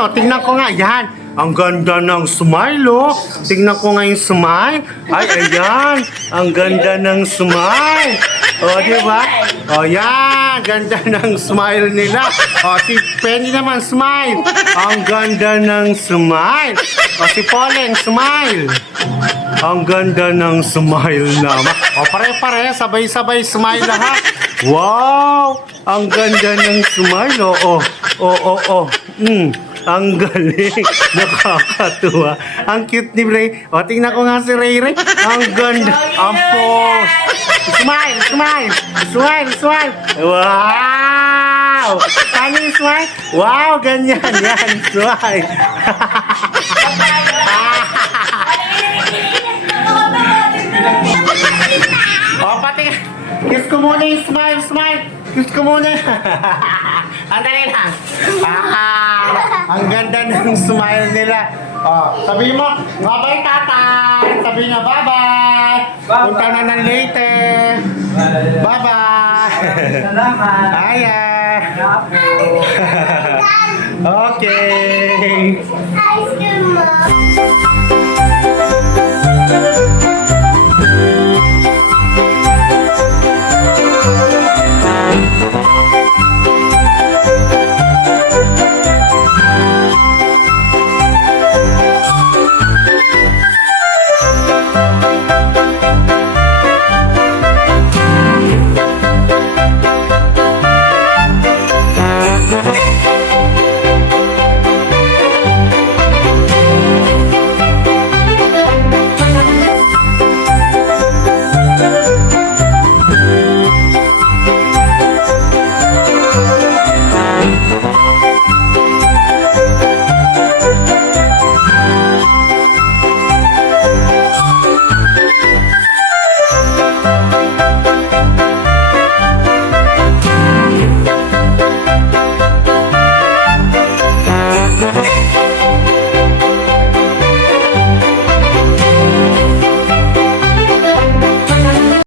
O, tingnan ko nga, yan. Ang ganda ng smile, oh. Tingnan ko nga yung smile. Ay, ayan. Ang ganda ng smile. O, di ba? O, yan. Ganda ng smile nila. O, si Penny naman, smile. Ang ganda ng smile. O, si Pollen, smile. Ang ganda ng smile naman. O, pare-pare, sabay-sabay smile lahat. Wow! Ang ganda ng smile, oo. Oo. Ang galing. Nakakatuwa. Ang cute ni Ray. O, tingnan ko nga si Ray Ray. Ang ganda. Ang pose. Smile. Wow! Ano yung smile? Wow, ganyan. Yan, smile. O, pati. Kiss ko muna yung smile. Kiss ko muna. Andali lang. Ang ganda ng smile nila. Sabi mo, bye-bye tatay. Sabi nga bye-bye. Punta na ng Leyte. Bye-bye. Salamat. Ayan. Okay. Ice cream, Mom.